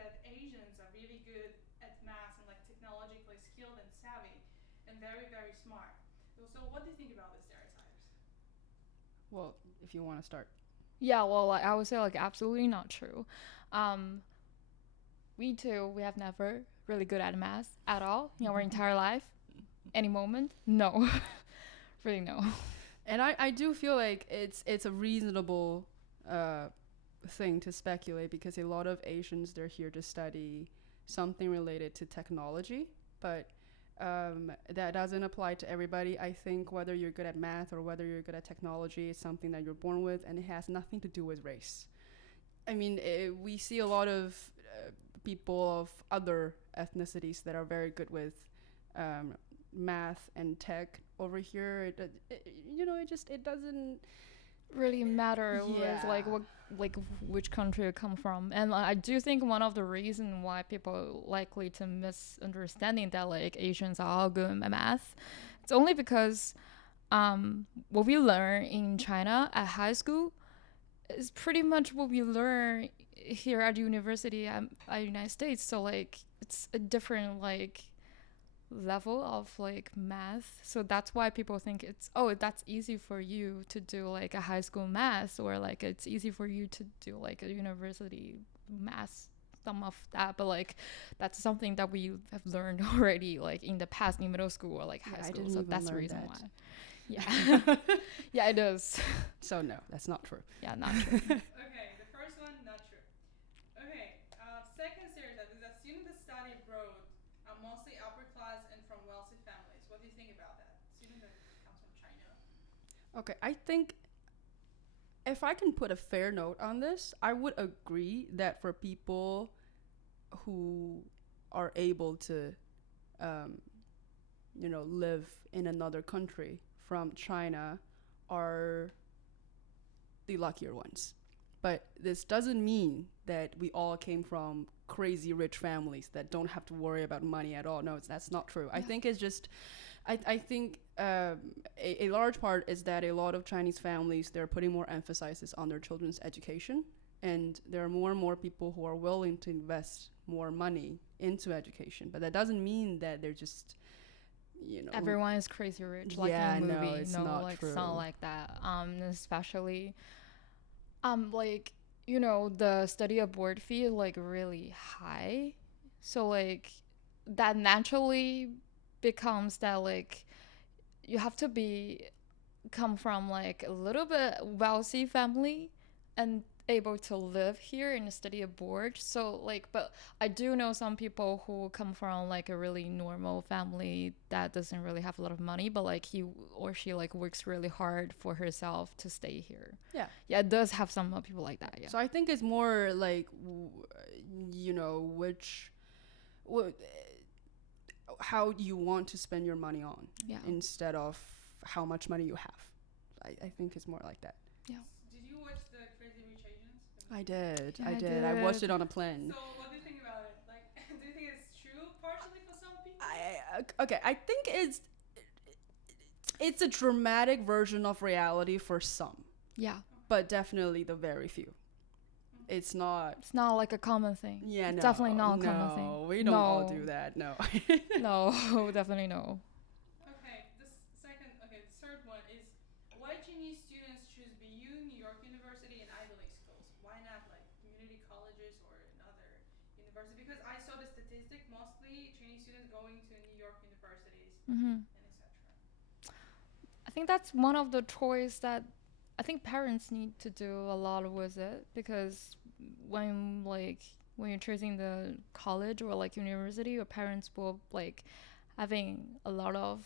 that Asians are really good at math and like technologically skilled and savvy and very, very smart. So what do you think about the stereotypes? Well, if you want to start. Yeah, well, like, I would say like absolutely not true. Um, we too, we have never really good at math at all in our entire life. Any moment? No, really no. And I do feel like it's a reasonable uh, thing to speculate because a lot of Asians, they're here to study something related to technology, but that doesn't apply to everybody. I think whether you're good at math or whether you're good at technology is something that you're born with, and it has nothing to do with race. I mean, we see a lot of people of other ethnicities that are very good with um, math and tech over here. It doesn't. Really matter with Yeah. like which country you come from. And I do think one of the reason why people are likely to misunderstanding that like Asians are all good at math, it's only because what we learn in China at high school is pretty much what we learn here at university at United States. So like it's a different like level of like math, so that's why people think it's, oh, that's easy for you to do like a high school math, or like it's easy for you to do like a university math, some of that. But like that's something that we have learned already like in the past in middle school or like high Yeah, I school, didn't so even that's the learn reason that. why. Yeah. Yeah, it is. So no, that's not true. Yeah, not true. Okay, the first one, not true. Okay, second stereotype is that students that study abroad are mostly upper class and from wealthy families. What do you think about that? Student that comes from China. Okay, I think if I can put a fair note on this, I would agree that for people who are able to, um, live in another country from China are the luckier ones. But this doesn't mean that we all came from crazy rich families that don't have to worry about money at all. No, that's not true. I think it's just, I think a large part is that a lot of Chinese families, they're putting more emphasis on their children's education. And there are more and more people who are willing to invest more money into education. But that doesn't mean that they're just, Everyone is crazy rich like yeah, in a no, movie. it's No, not like true. it's not like that. Especially like the study abroad fee is like really high, so like that naturally becomes that like you have to be come from like a little bit wealthy family and able to live here and study abroad. So like, but I do know some people who come from like a really normal family that doesn't really have a lot of money, but like he or she like works really hard for herself to stay here. Yeah. Yeah, it does have some people like that. Yeah. So I think it's more like, which, wh- how you want to spend your money on, Yeah. instead of how much money you have. I think it's more like that. Yeah. Did you watch the Crazy Rich Asians? I did. Yeah, I I did. I watched did. it on a plane. So what do you think about it? Like, do you think it's true partially for some people? Okay. I think it's a dramatic version of reality for some, Yeah. but definitely the very few. It's not. It's not like a common thing. Yeah, It's no, definitely not a common thing. No, we don't all do that. No. No, definitely no. Okay, the third one is why Chinese students choose BU, New York University, and Ivy League schools? Why not like community colleges or another university? Because I saw the statistic, mostly Chinese students going to New York universities Mm-hmm. and etc. I think that's one of the choice that I think parents need to do a lot with it, because when you're choosing the college or like university, your parents will like having a lot of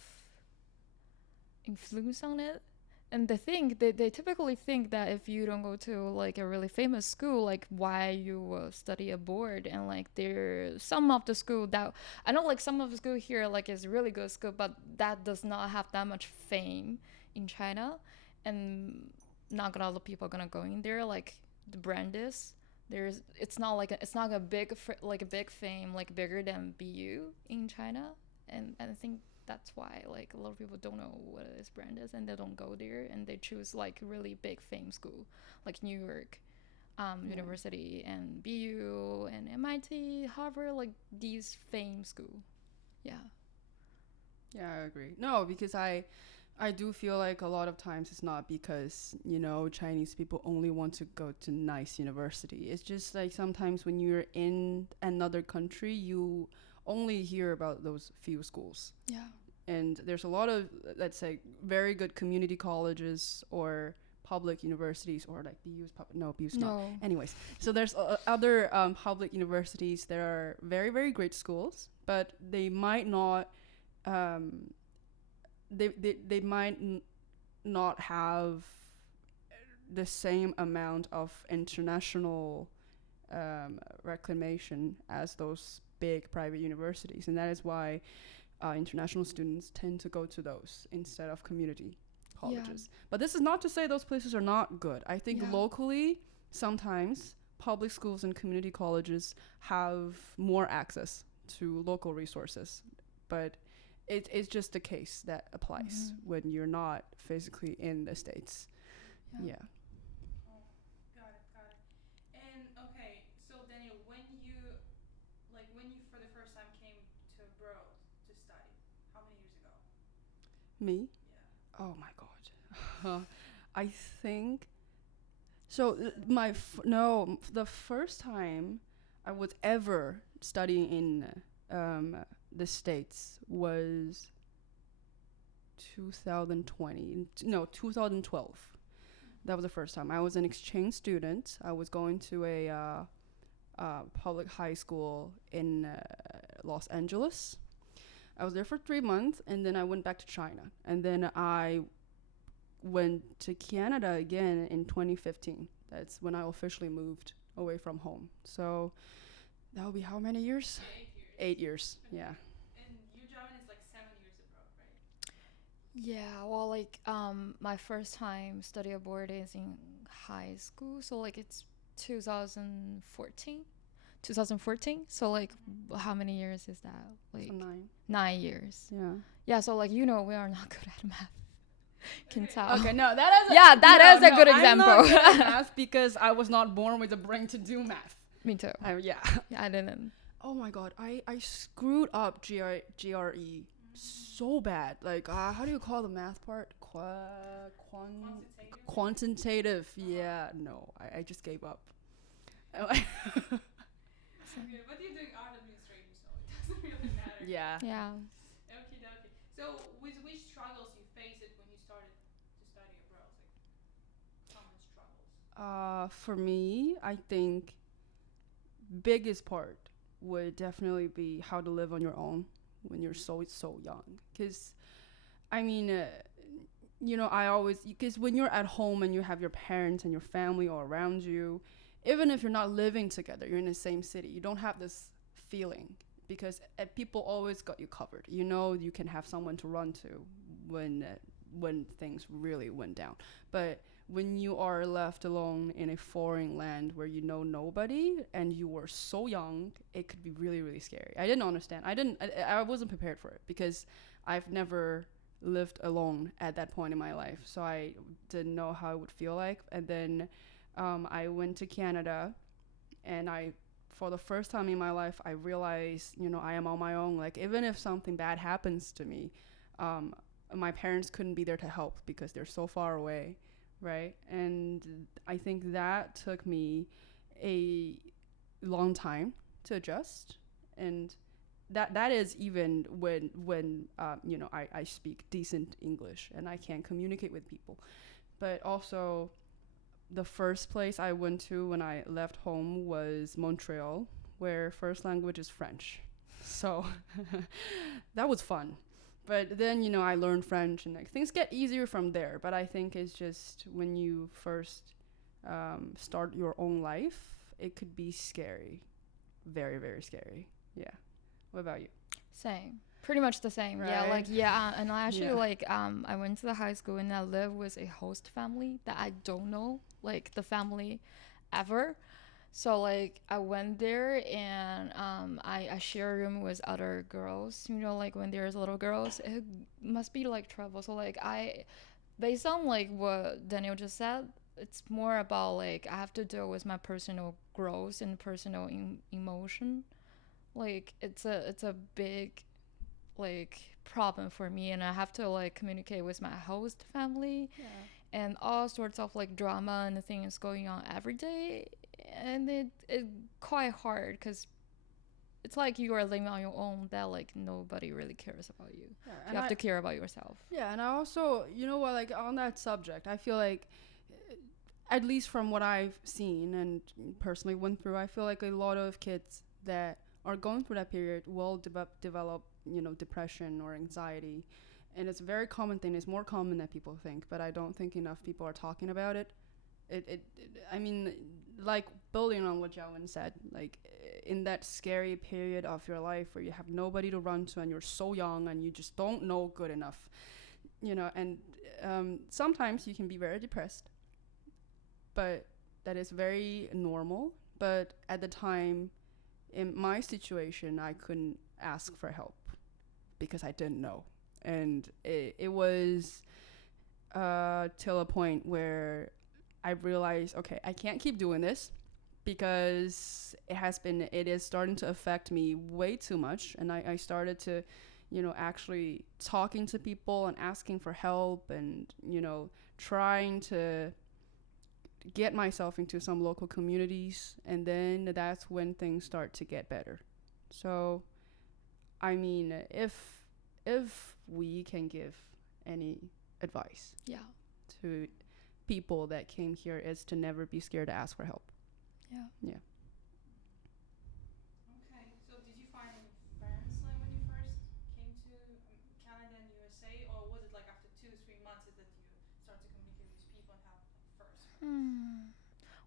influence on it. And they typically think that if you don't go to like a really famous school, like why you will study abroad. And like there some of the school that I know, like some of the school here like is really good school, but that does not have that much fame in China, and not a lot of people are gonna go in there like the brand is. It's not a like a big fame like bigger than BU in China, and I think that's why like a lot of people don't know what this brand is and they don't go there, and they choose like really big fame school like New York University and BU and MIT, Harvard, like these famed school. Yeah. Yeah, I agree. No, because I do feel like a lot of times it's not because, Chinese people only want to go to nice university. It's just like sometimes when you're in another country, you only hear about those few schools. Yeah. And there's a lot of, let's say, very good community colleges or public universities, or like BU's public. No, BU's not. No. Anyways, so there's other public universities that are very, very great schools, but they might not they might not have the same amount of international reclamation as those big private universities, and that is why international students tend to go to those instead of community colleges. Yeah. But this is not to say those places are not good. I think locally, sometimes public schools and community colleges have more access to local resources, but it's just the case that applies when you're not physically in the States. Yeah. Oh, got it. And okay, so Daniel, when you for the first time came to abroad to study, how many years ago? Me? Yeah. Oh my God. I think so. The first time I was ever studying in the States was 2012. That was the first time. I was an exchange student. I was going to a public high school in Los Angeles. I was there for 3 months, and then I went back to China. And then I went to Canada again in 2015. That's when I officially moved away from home. So that would be how many years? 8 years. 8 years, yeah. And you, Jiawen, is like 7 years abroad, right? Yeah, well, like my first time study abroad is in high school, so like it's 2014. So like how many years is that? Like So 9. 9 years. Yeah. Yeah, so like we are not good at math. Can tell. Okay, no, that is a good example. I'm not good at math because I was not born with a brain to do math. Me too. Yeah. Yeah, I didn't. Oh my God, I screwed up GRE so bad. Like, how do you call the math part? Quantitative. Yeah, no, I just gave up. Okay, but you're doing art administration, so it doesn't really matter. Yeah. Yeah. Okay. So, with which struggles you faced it when you started to study abroad? Like, common struggles. For me, I think biggest part would definitely be how to live on your own when you're so young. Because, I mean, because when you're at home and you have your parents and your family all around you, even if you're not living together, you're in the same city, you don't have this feeling because people always got you covered. You can have someone to run to when things really went down. But when you are left alone in a foreign land where you know nobody and you were so young, it could be really, really scary. I didn't understand. I wasn't prepared for it because I've never lived alone at that point in my life. So I didn't know how it would feel like. And then I went to Canada, and for the first time in my life, I realized, I am on my own. Like, even if something bad happens to me, my parents couldn't be there to help because they're so far away, right? And I think that took me a long time to adjust. And that is even when I speak decent English and I can communicate with people. But also, the first place I went to when I left home was Montreal, where first language is French. So that was fun. But then, I learned French, and things get easier from there. But I think it's just when you first start your own life, it could be scary. Very, very scary. Yeah. What about you? Same. Pretty much the same. Right? And I actually I went to the high school and I lived with a host family that I don't know, like the family ever. So like I went there and I share a room with other girls, like when there's little girls, it must be like trouble. So like based on like what Daniel just said, it's more about like I have to deal with my personal growth and personal emotion. Like it's a big like problem for me, and I have to like communicate with my host family Yeah. and all sorts of like drama and things going on every day, and it quite hard because it's like you are living on your own that like nobody really cares about you. Yeah, You have to care about yourself. yeah, and I also, you know what, like on that subject, I feel like, at least from what I've seen and personally went through, I feel like a lot of kids that are going through that period will develop, depression or anxiety. And it's a very common thing. It's more common than people think, but I don't think enough people are talking about it. I mean, like building on what Jiawen said, like in that scary period of your life where you have nobody to run to and you're so young and you just don't know good enough, and sometimes you can be very depressed, but that is very normal. But at the time, in my situation, I couldn't ask for help because I didn't know. And it was till a point where I realized, okay, I can't keep doing this because it is starting to affect me way too much. And I started to, actually talking to people and asking for help and, trying to get myself into some local communities. And then that's when things start to get better. So, I mean, if we can give any advice Yeah. to people that came here, is to never be scared to ask for help. Yeah. Yeah. Okay, so did you find any friends like when you first came to Canada and USA, or was it like after 2 3 months that you start to communicate with people and have like first friends?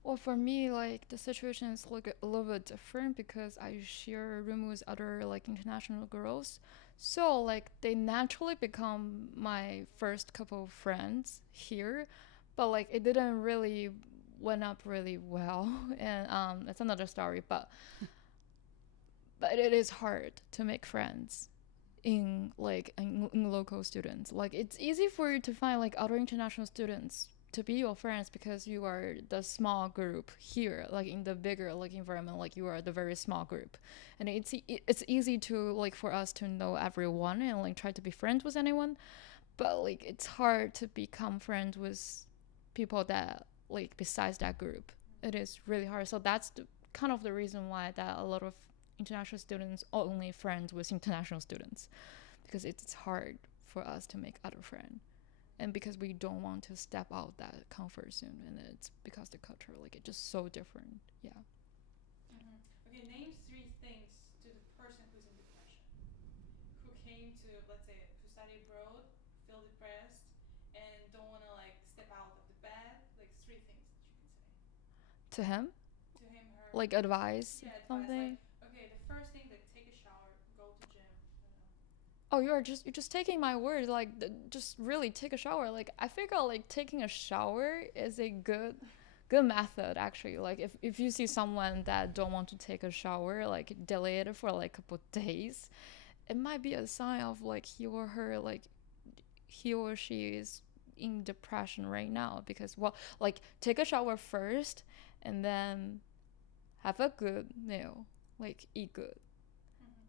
Well, for me, like the situation is like a little bit different because I share a room with other like international girls. So like they naturally become my first couple of friends here, but like it didn't really went up really well, and that's another story. But it is hard to make friends in local students. Like it's easy for you to find like other international students to be your friends because you are the small group here, like in the bigger like environment, like you are the very small group, and it's easy to like for us to know everyone and like try to be friends with anyone, but like it's hard to become friends with people that like besides that group. It is really hard. So that's kind of the reason why that a lot of international students are only friends with international students, because it's hard for us to make other friends, and because we don't want to step out that comfort zone, and it's because the culture like it's just so different. Yeah. Okay, name 3 things to the person who's in depression, who came to, let's say, who study abroad, feel depressed, and don't want to like step out of the bed. Like 3 things that you can say To him, to him, her. like advice, Yeah, advice. something. Like, okay, the first thing, like take a shower, go to gym. I don't know. Oh, you're just taking my word. Like, just really take a shower. Like, I figure like taking a shower is a good method actually. Like, if you see someone that don't want to take a shower, like delay it for like a couple days, it might be a sign of like he or she is in depression right now. Because well, like take a shower first, and then have a good meal, like eat good,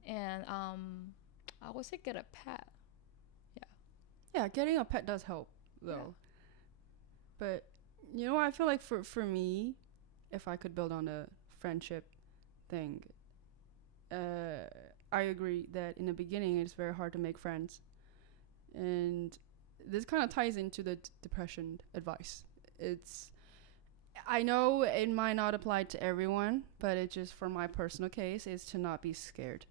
and I would say get a pet. Yeah, getting a pet does help though. But I feel like for me, if I could build on a friendship thing, I agree that in the beginning it's very hard to make friends, and this kind of ties into the depression advice. I know it might not apply to everyone, but it just for my personal case is to not be scared.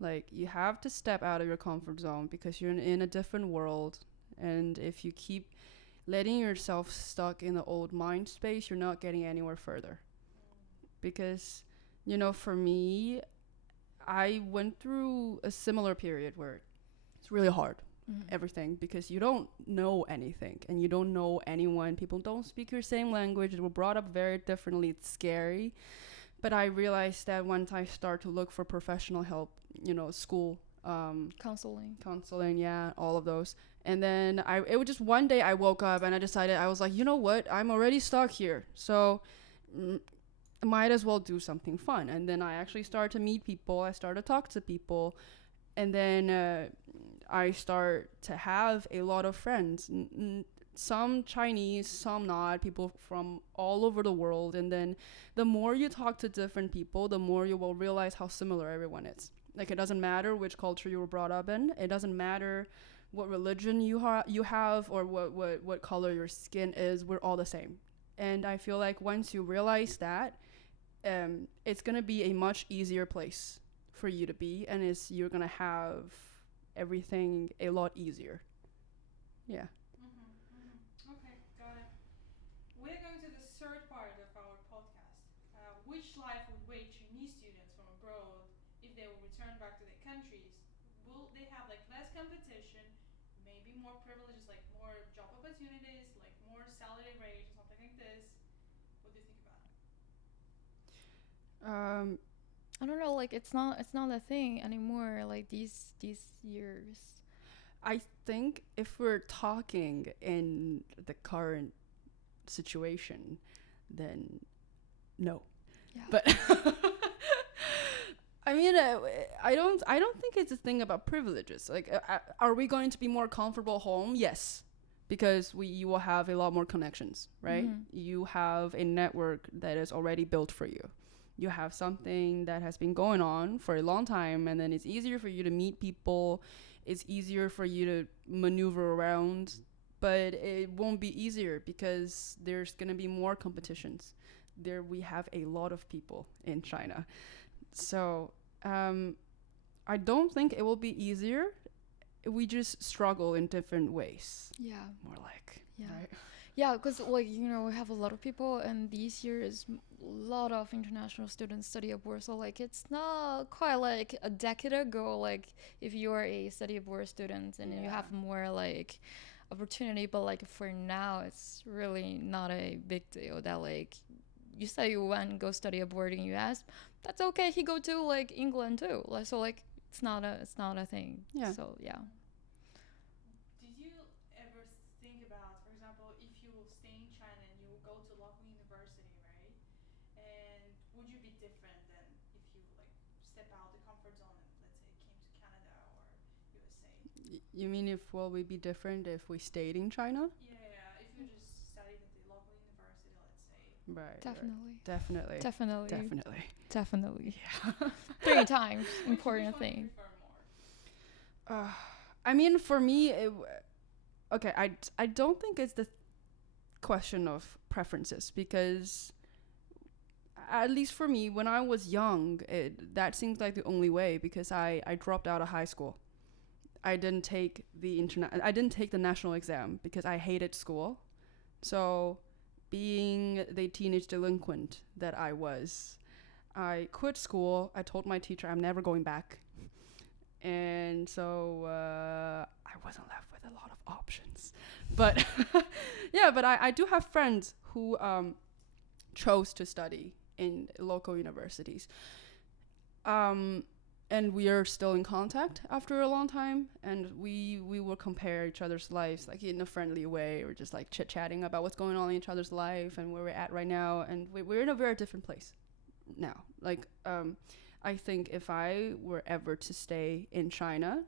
Like you have to step out of your comfort zone because you're in a different world, and if you keep letting yourself stuck in the old mind space, you're not getting anywhere further. Because for me, I went through a similar period where it's really hard, everything, because you don't know anything and you don't know anyone. People don't speak your same language. They were brought up very differently. It's scary. But I realized that once I start to look for professional help, school, counseling, yeah, all of those. And then it was just one day I woke up and I decided, I was like, you know what, I'm already stuck here, so might as well do something fun. And then I actually started to meet people, I started to talk to people, and then I start to have a lot of friends, some Chinese, some not, people from all over the world. And then the more you talk to different people, the more you will realize how similar everyone is. Like, it doesn't matter which culture you were brought up in. It doesn't matter what religion you have, or what color your skin is. We're all the same. And I feel like once you realize that, it's going to be a much easier place for you to be, and you're going to have everything a lot easier. Yeah. Okay, got it. We're going to the third part of our podcast. Which life would wait Chinese students from abroad if they will return back to their countries? Will they have like less competition, maybe more privileges, like more job opportunities, like more salary rate or something like this? What do you think about it? I don't know, like it's not a thing anymore, like these years. I think if we're talking in the current situation, then no. Yeah. But I mean, I don't think it's a thing about privileges. Like, are we going to be more comfortable home? Yes, because you will have a lot more connections, right? You have a network that is already built for you. You have something that has been going on for a long time, and then it's easier for you to meet people. It's easier for you to maneuver around, but it won't be easier because there's gonna be more competitions. There we have a lot of people in China, so I don't think it will be easier. We just struggle in different ways. Yeah. More like, Yeah. right? Yeah, because like we have a lot of people, and this year is a lot of international students study abroad. So like it's not quite like a decade ago. Like if you are a study abroad student and you have more like opportunity, but like for now it's really not a big deal that like you say you want to go study abroad in US. That's okay. He go to like England too. Like so like it's not a thing. Yeah. So yeah. Did you ever think about, for example, if you will stay in China and you will go to local university, right? And would you be different than if you like step out the comfort zone and let's say came to Canada or USA? You mean if will we be different if we stayed in China? Yeah, if you just studied at the local university, let's say. Right. Definitely. Right. Definitely. Definitely. Definitely. Definitely. Yeah. 3 times important Which one thing. do you prefer more? I mean, for me, okay, I don't think it's the question of preferences, because at least for me, when I was young, that seems like the only way, because I dropped out of high school. I didn't take the national exam because I hated school. So, being the teenage delinquent that I was, I quit school. I told my teacher I'm never going back. And so I wasn't left with a lot of options. But yeah, but I do have friends who chose to study in local universities. And we are still in contact after a long time, and we will compare each other's lives like in a friendly way. We're just like chit-chatting about what's going on in each other's life and where we're at right now, and we're in a very different place now. Like I think if I were ever to stay in China,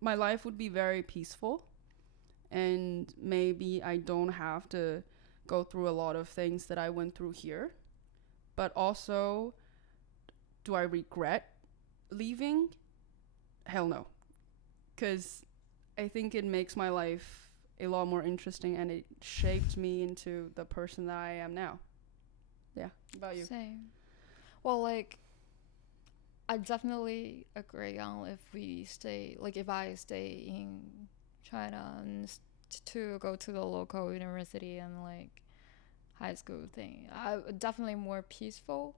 my life would be very peaceful, and maybe I don't have to go through a lot of things that I went through here. But also, do I regret leaving? Hell no. Because I think it makes my life a lot more interesting, and it shaped me into the person that I am now. Yeah. About you? Same. Well, like, I definitely agree on if I stay in China and to go to the local university and like high school thing. I definitely more peaceful,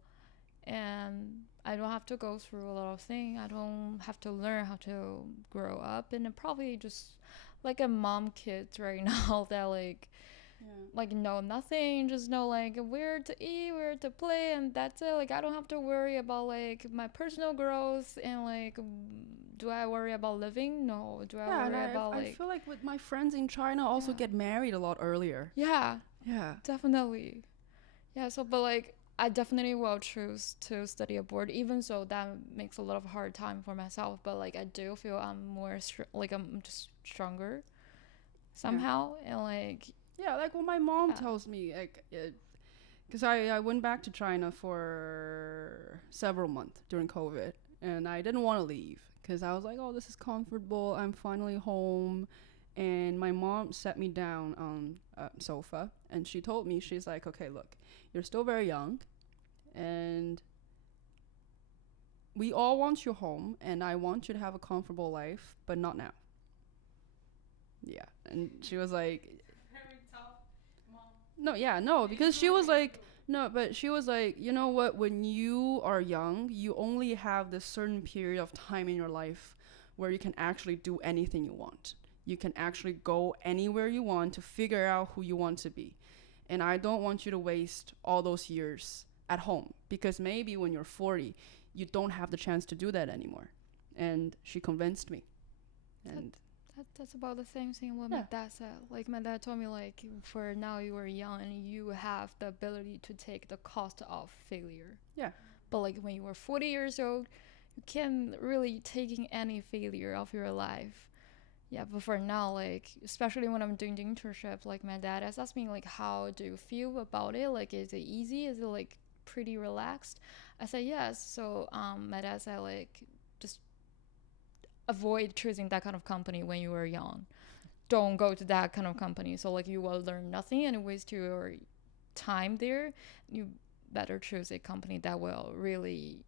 and I don't have to go through a lot of things. I don't have to learn how to grow up, and it probably just like a mom kids right now that like like know nothing, just know like where to eat, where to play, and that's it. Like I don't have to worry about like my personal growth and like do I worry about living? No. Do I worry about I like feel like with my friends in China also get married a lot earlier. yeah, Yeah. definitely. Yeah, so but like I definitely will choose to study abroad, even so that makes a lot of hard time for myself. But like I do feel I'm more like I'm just stronger somehow, and like yeah, like what my mom tells me, like, because I went back to China for several months during COVID, and I didn't want to leave because I was like, oh, this is comfortable. I'm finally home. And my mom sat me down on a sofa, and she told me, she's like, okay, look, you're still very young, and we all want you home, and I want you to have a comfortable life, but not now. Yeah. And she was like, Very tough mom. no, because she was like, no, but she was like, you know what? When you are young, you only have this certain period of time in your life where you can actually do anything you want. You can actually go anywhere you want to figure out who you want to be. And I don't want you to waste all those years at home, because maybe when you're 40, you don't have the chance to do that anymore. And she convinced me. And that's about the same thing what my dad said. Like my dad told me like for now you are young and you have the ability to take the cost of failure. Yeah. But like when you were 40 years old, you can't really taking any failure of your life. Yeah, but for now, like especially when I'm doing the internship, like my dad has asked me like how do you feel about it? Like is it easy? Is it like pretty relaxed? I said yes. So my dad said like just avoid choosing that kind of company when you were young. Don't go to that kind of company. So like you will learn nothing and waste your time there. You better choose a company that will really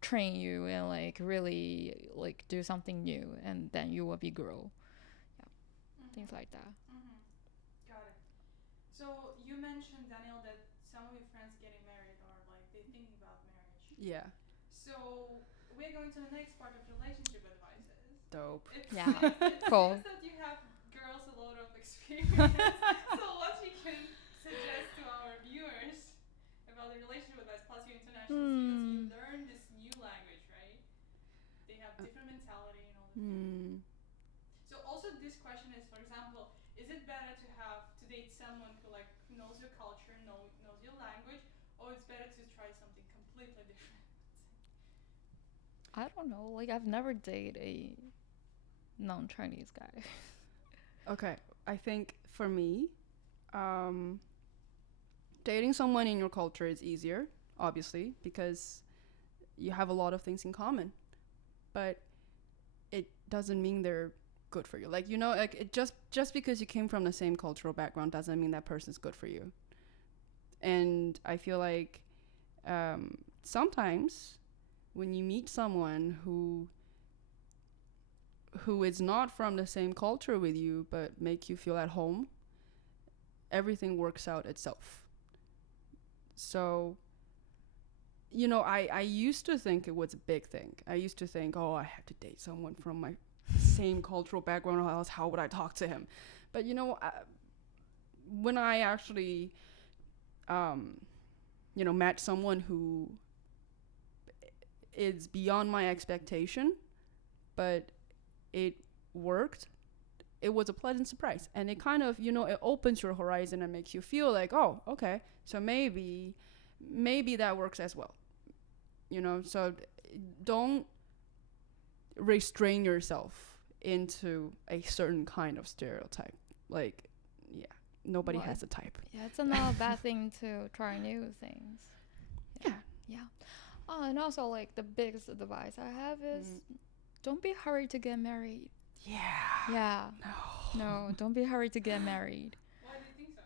train you and like really like do something new, and then you will be grow. Yeah, things like that. Got it. So you mentioned, Daniel, that some of your friends getting married or like they thinking about marriage. yeah. So we're going to the next part of relationship advices. Dope. It Cool. seems that you have girls a lot of experience. So what you can suggest to our viewers about the relationship advice, plus your international students, you learn this new language, right? They have different mentality and all this kind of. So also this question is, for example, is it better to date someone who knows your culture, knows your language, or it's better to try something completely different? I don't know. Like I've never dated a non-Chinese guy. Okay, I think for me, dating someone in your culture is easier, obviously, because you have a lot of things in common. But it doesn't mean they're good for you. Like, you know, like just because you came from the same cultural background doesn't mean that person's good for you. And I feel like sometimes when you meet someone who is not from the same culture with you but make you feel at home, everything works out itself. So, you know, I used to think it was a big thing. I used to think, oh, I have to date someone from my same cultural background, or else how would I talk to him? But, you know, when I actually, you know, met someone who is beyond my expectation, but it worked, it was a pleasant surprise. And it kind of, you know, it opens your horizon and makes you feel like, oh, okay, so maybe that works as well. You know, so don't restrain yourself into a certain kind of stereotype. Like, yeah, nobody has a type. Yeah, it's not a bad thing to try new things. Yeah. Oh, and also like the biggest advice I have is don't be hurried to get married. Yeah. No, don't be hurried to get married. Why do you think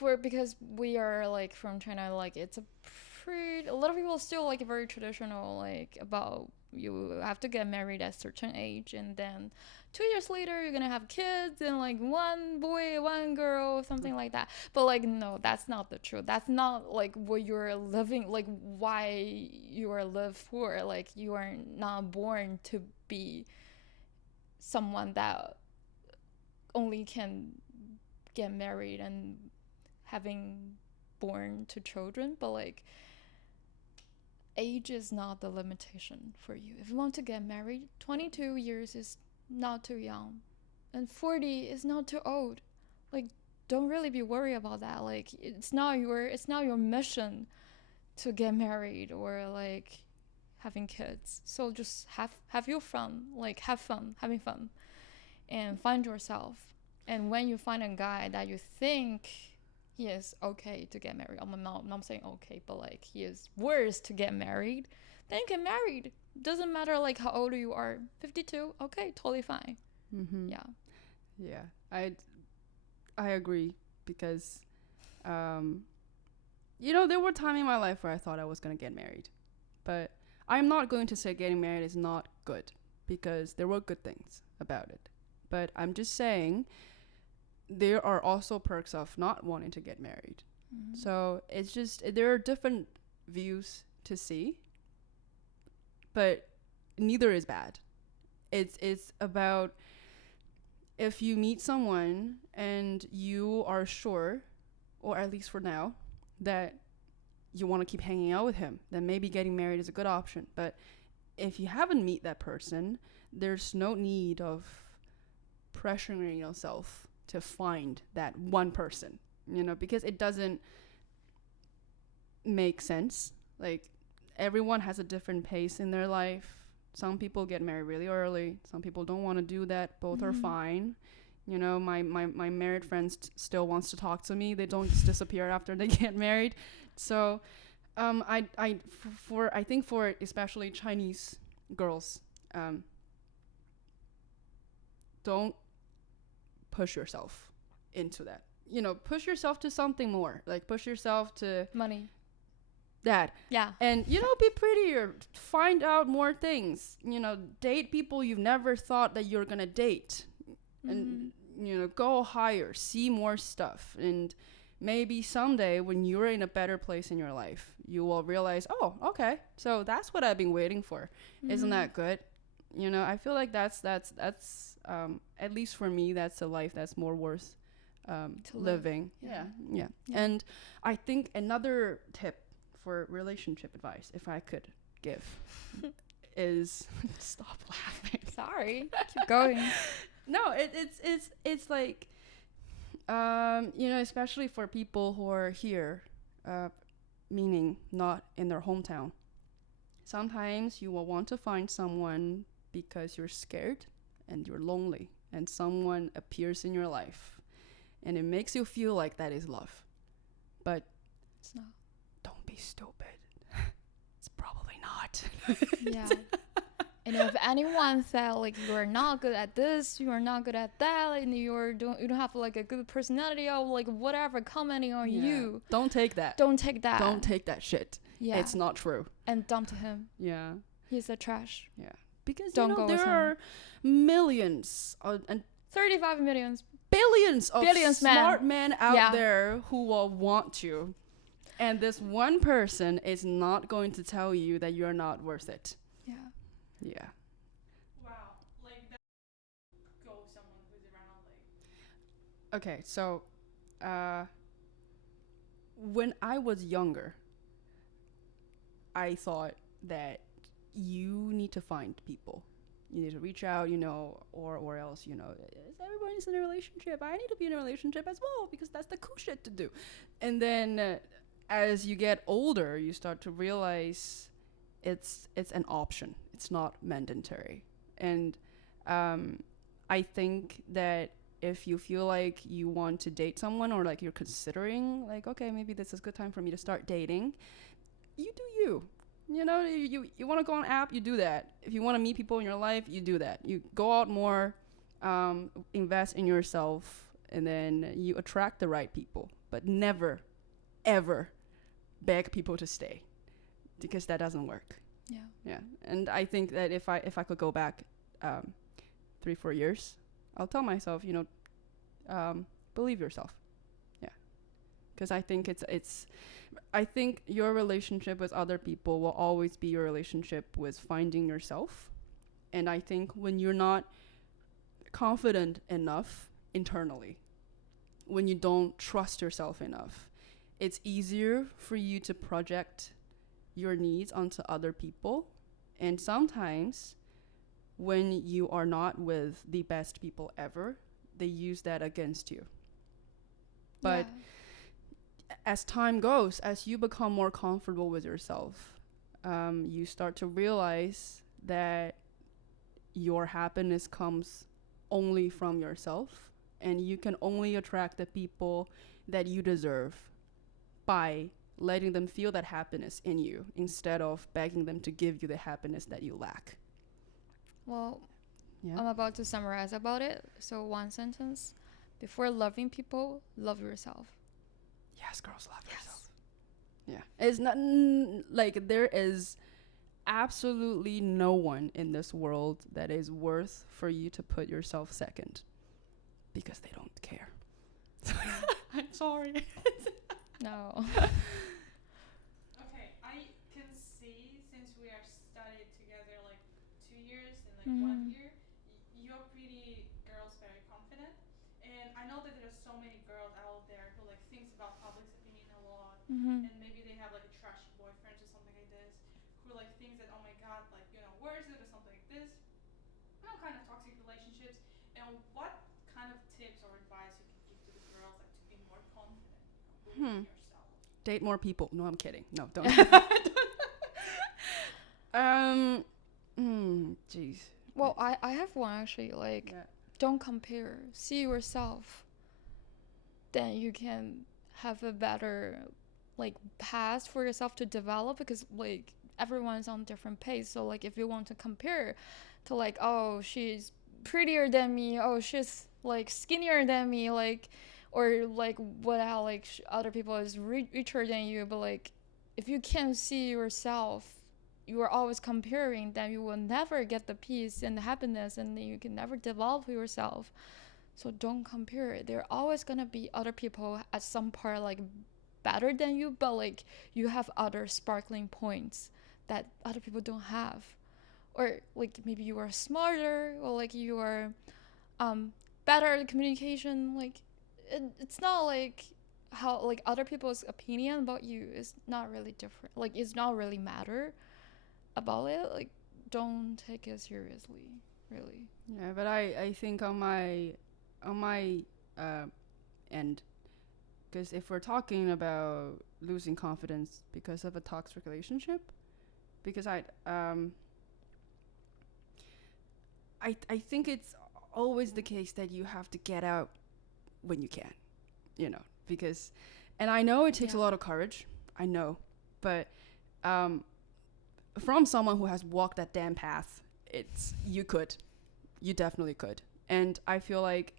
so? Because we are like from China, like it's a lot of people still like very traditional, like about you have to get married at a certain age, and then 2 years later you're gonna have kids and like one boy, one girl, something like that. But like no, that's not the truth. That's not like what you're living, like why you are lived for. Like you are not born to be someone that only can get married and having born to children, but like age is not the limitation for you. If you want to get married, 22 years is not too young, and 40 is not too old. Like, don't really be worried about that. Like, it's not your mission to get married or like having kids. So just have your fun, like have fun, having fun, and find yourself. And when you find a guy that you think he is okay to get married, I'm not saying okay, but like he is worth to get married, then get married. Doesn't matter like how old you are. 52, okay, totally fine. Mm-hmm. Yeah, I agree, because there were times in my life where I thought I was going to get married, but I'm not going to say getting married is not good, because there were good things about it. But I'm just saying there are also perks of not wanting to get married. Mm-hmm. So it's just, there are different views to see, but neither is bad. It's about, if you meet someone and you are sure, or at least for now, that you want to keep hanging out with him, then maybe getting married is a good option. But if you haven't met that person, there's no need of pressuring yourself to find that one person, because it doesn't make sense. Like, everyone has a different pace in their life. Some people get married really early. Some people don't want to do that. Both are fine. My married friends still wants to talk to me. They don't just disappear after they get married. So, I think for especially Chinese girls, don't push yourself into that. Push yourself to something more. Like, push yourself to money. That. Yeah. And, be prettier. Find out more things. Date people you've never thought that you're going to date. And, go higher. See more stuff. And maybe someday when you're in a better place in your life, you will realize, oh, okay, so that's what I've been waiting for. Isn't that good? I feel like that's at least for me, that's a life that's more worth living. Yeah. And I think another tip for relationship advice, if I could give, is stop laughing. Sorry, keep going. No, it's like, especially for people who are here, meaning not in their hometown. Sometimes you will want to find someone because you're scared and you're lonely, and someone appears in your life and it makes you feel like that is love. But it's not. Don't be stupid. It's probably not. Yeah. And if anyone said like you're not good at this, you're not good at that, and you don't have like a good personality, or like whatever commenting on you, don't take that. Don't take that shit. Yeah, it's not true. And dump to him. Yeah, he's a trash. Yeah, because don't go there are millions and 35 millions, billions of smart men out there who will want you, and this one person is not going to tell you that you're not worth it. Yeah. Wow. Like, that go someone who's around, like. Okay, so when I was younger, I thought that you need to find people. You need to reach out, or else, everybody's in a relationship. I need to be in a relationship as well, because that's the cool shit to do. And then as you get older, you start to realize it's an option. It's not mandatory. And I think that if you feel like you want to date someone, or like you're considering like, okay, maybe this is a good time for me to start dating, you do you. You want to go on an app, you do that. If you want to meet people in your life, you do that. You go out more, invest in yourself, and then you attract the right people. But never, ever beg people to stay, because that doesn't work. Yeah. And I think that if I could go back 3-4 years, I'll tell myself, believe yourself. Yeah. Because I think I think your relationship with other people will always be your relationship with finding yourself. And I think when you're not confident enough internally when you don't trust yourself enough. It's easier for you to project your needs onto other people. And sometimes when you are not with the best people ever, they use that against you. But as time goes, as you become more comfortable with yourself, you start to realize that your happiness comes only from yourself, and you can only attract the people that you deserve by letting them feel that happiness in you instead of begging them to give you the happiness that you lack. Well, Yeah. I'm about to summarize about it. So one sentence: before loving people, love yourself. Yes, girls, love yourself. Yeah. It's not like there is absolutely no one in this world that is worth for you to put yourself second, because they don't care. I'm sorry. No. Okay, I can see, since we are studied together like 2 years and like Mhm. 1 year, you're pretty girls very confident. And I know that there's so many girls out there who like thinks about public's opinion a lot, Mhm. and maybe they have like a trashy boyfriend or something like this, who like thinks that, oh my god, like, where is it or something like this. Kind of toxic relationships. And what kind of tips or advice you can give to the girls, like to be more confident, believe in yourself? Date more people. No, I'm kidding. No, don't. Jeez. Well, I have one actually. Like, Yeah. don't compare. See yourself. Then you can have a better like path for yourself to develop, because like everyone's on different pace. So like if you want to compare to like, oh, she's prettier than me, oh, she's like skinnier than me, like, or like what how like other people is richer than you, but like if you can't see yourself, you are always comparing, then you will never get the peace and the happiness, and then you can never develop yourself. So don't compare. There are always gonna be other people at some part like better than you, but like you have other sparkling points that other people don't have. Or like maybe you are smarter, or like you are better at communication. Like it's not like how like other people's opinion about you is not really different. Like it's not really matter about it. Like don't take it seriously, really. Yeah, but I think on my end, because if we're talking about losing confidence because of a toxic relationship, because I think it's always the case that you have to get out when you can, because, and I know it takes a lot of courage, I know, but from someone who has walked that damn path, you definitely could. And I feel like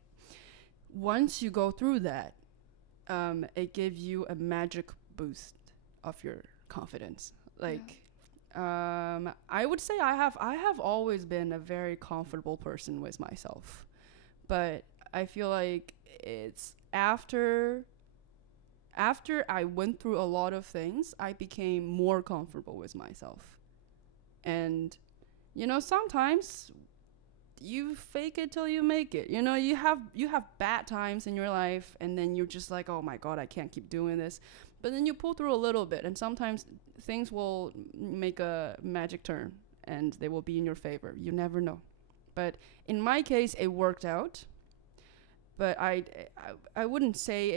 once you go through that, it gives you a magic boost of your confidence. Like, I would say I have always been a very comfortable person with myself, but I feel like it's after I went through a lot of things, I became more comfortable with myself. And sometimes you fake it till you make it. You have bad times in your life, and then you're just like, oh my god, I can't keep doing this. But then you pull through a little bit, and sometimes things will make a magic turn, and they will be in your favor. You never know. But in my case, it worked out. But I wouldn't say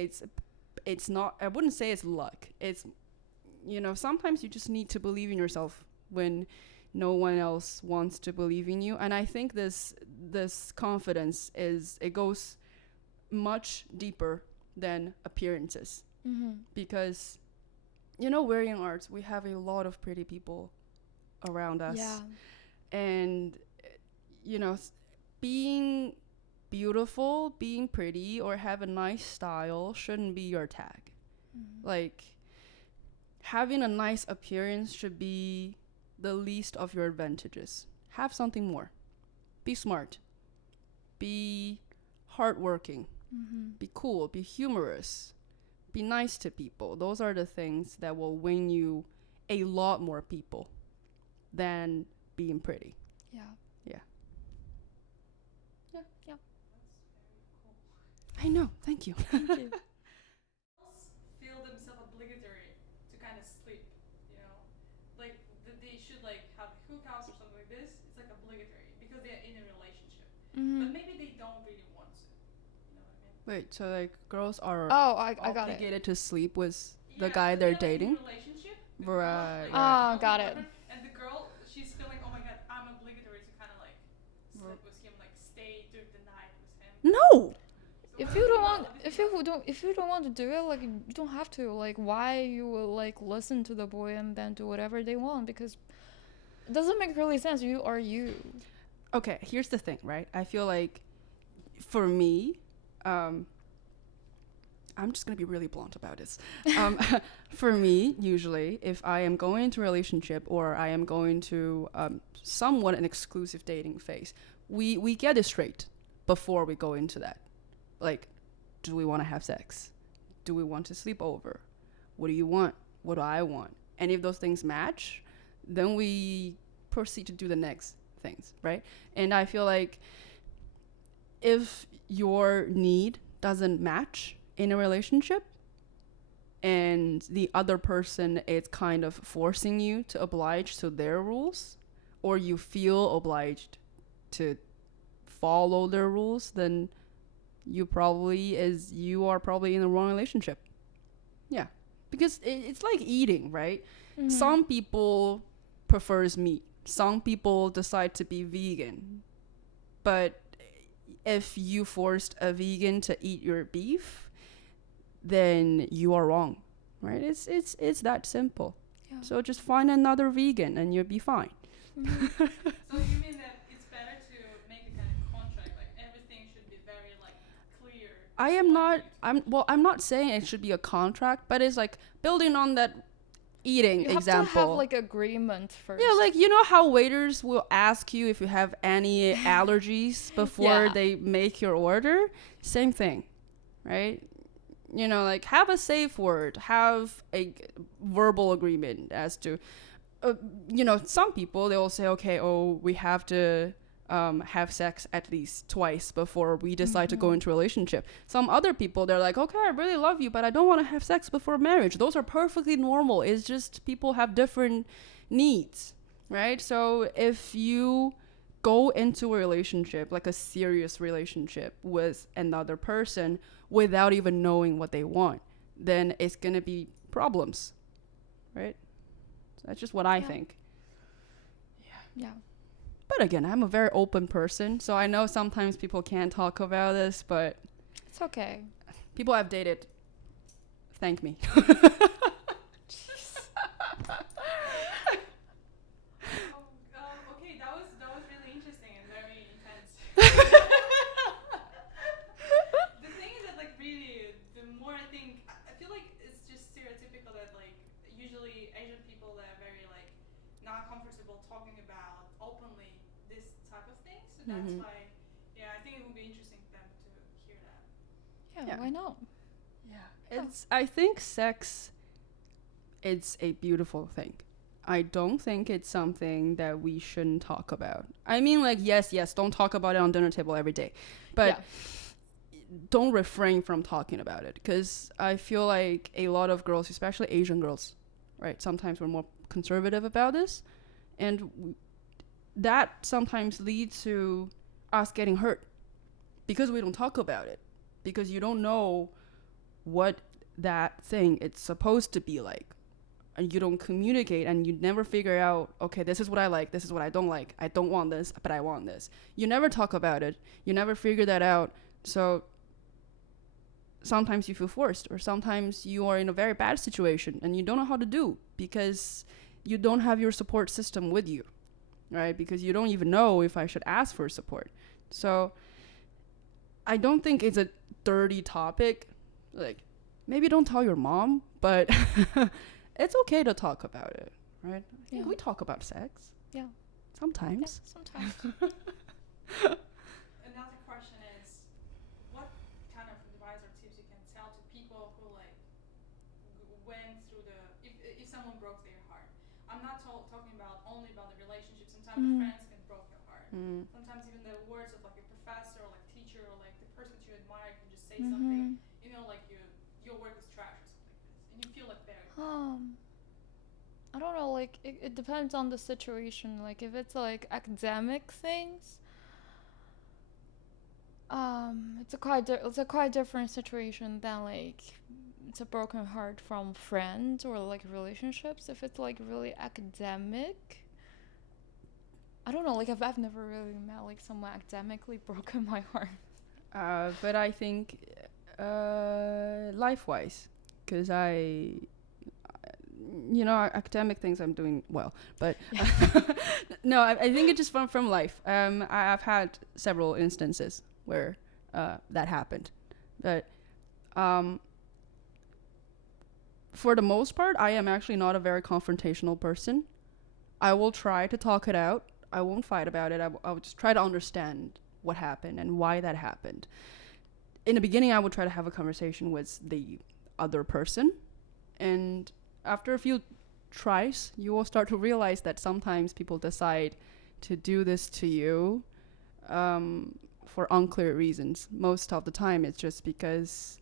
it's not. I wouldn't say it's luck. It's sometimes you just need to believe in yourself when no one else wants to believe in you. And I think this confidence it goes much deeper than appearances. Because we're in arts, we have a lot of pretty people around us. Yeah. And being beautiful, being pretty, or have a nice style shouldn't be your tag. Like, having a nice appearance should be the least of your advantages. Have something more. Be smart. Be hardworking. Be cool. Be humorous. Be nice to people. Those are the things that will win you a lot more people than being pretty. Yeah. Yeah. Yeah. Yeah. That's very cool. I know. Thank you. Thank you. Feel themselves obligatory to kind of sleep, you know, like they should like have hookouts or something like this. It's like obligatory because they're in a relationship, but maybe they don't really want to. You know what I mean? Wait, so like girls are Oh, I got it. obligated to sleep with the Yeah, guy because they're they're like dating? in a relationship. The Right, girl, like, right. Oh, got it. and the girl, she's feeling, oh my god, I'm obligatory to kind of like sleep with him, like stay through the night with him. No. So If what you do don't think want, about all if this you don't, if you don't want to do it, like you don't have to. Like, why you will like listen to the boy and then do whatever they want, because it doesn't make really sense. You are you. Okay, here's the thing, right? I feel like for me, I'm just gonna be really blunt about this. For me, usually, if I am going into a relationship or I am going to somewhat an exclusive dating phase, we get it straight before we go into that. Like, do we want to have sex? Do we want to sleep over? What do you want? What do I want? And if those things match, then we proceed to do the next things, right? And I feel like if your need doesn't match in a relationship and the other person is kind of forcing you to oblige to their rules, or you feel obliged to follow their rules, then you are probably in the wrong relationship. Yeah, because it's like eating, right? Some people prefers meat, some people decide to be vegan, but if you forced a vegan to eat your beef, then you are wrong, right? It's that simple. Yeah. So just find another vegan and you'll be fine. So you mean that it's better to make a kind of contract, like everything should be very like clear? I'm not saying it should be a contract, but it's like building on that eating You have example. to have like agreement first. Yeah, like you know how waiters will ask you if you have any allergies before Yeah. they make your order? Same thing, right? You know, like have a safe word, have a verbal agreement as to, you know, some people they will say, okay, oh, we have to have sex at least twice before we decide to go into a relationship. Some other people they're like, okay, I really love you, but I don't want to have sex before marriage. Those are perfectly normal. It's just people have different needs, right? So if you go into a relationship, like a serious relationship with another person without even knowing what they want, then it's gonna be problems, right? So that's just what I think. Yeah. But again, I'm a very open person, so I know sometimes people can't talk about this, but It's okay. people I've dated thank me. Okay, that was really interesting and very intense. The thing is that like really, the more I think, I feel like it's just stereotypical that like usually Asian people that are very like not comfortable talking about openly this type of thing. So that's why, yeah, I think it would be interesting for them to hear that. Yeah. Yeah. Why not? I think sex it's a beautiful thing. I don't think it's something that we shouldn't talk about. I mean, like, yes, don't talk about it on dinner table every day. But don't refrain from talking about it. Because I feel like a lot of girls, especially Asian girls, right? Sometimes we're more conservative about this. And that sometimes leads to us getting hurt. Because we don't talk about it. Because you don't know what that thing it's supposed to be like. And you don't communicate and you never figure out, okay, this is what I like, this is what I don't like. I don't want this, but I want this. You never talk about it. You never figure that out. So sometimes you feel forced, or sometimes you are in a very bad situation and you don't know how to do because you don't have your support system with you, right? Because you don't even know if I should ask for support. So I don't think it's a dirty topic. Like, maybe don't tell your mom, but it's okay to talk about it, right? I think we talk about sex. Yeah. Sometimes. Yeah, sometimes. Another question is, what kind of advice or tips you can tell to people who like went through the if someone broke their heart? I'm not talking about only about the relationship. Sometimes friends can break your heart. Sometimes even the words of like a professor or like teacher or like the person that you admire can just say something, like your work is trash or something like this, and you feel like very bad. I don't know, like it depends on the situation. Like if it's like academic things, it's a quite different situation than like it's a broken heart from friends or like relationships. If it's like really academic, I don't know, like I've never really met like someone academically broken my heart. But I think life-wise, because academic things I'm doing well, but no, I think it's just from life. I've had several instances where that happened, but for the most part, I am actually not a very confrontational person. I will try to talk it out. I won't fight about it. I will just try to understand what happened and why that happened. In the beginning, I would try to have a conversation with the other person, and after a few tries, you will start to realize that sometimes people decide to do this to you for unclear reasons. Most of the time, it's just because,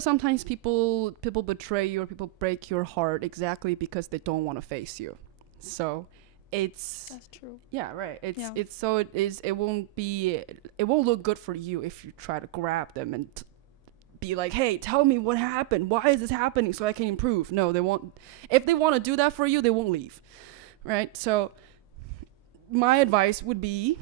sometimes people betray you or people break your heart exactly because they don't want to face you. So that's true. Yeah, right. It won't look good for you if you try to grab them and be like, hey, tell me what happened. Why is this happening so I can improve? No, they won't. If they want to do that for you, they won't leave. Right? So my advice would be,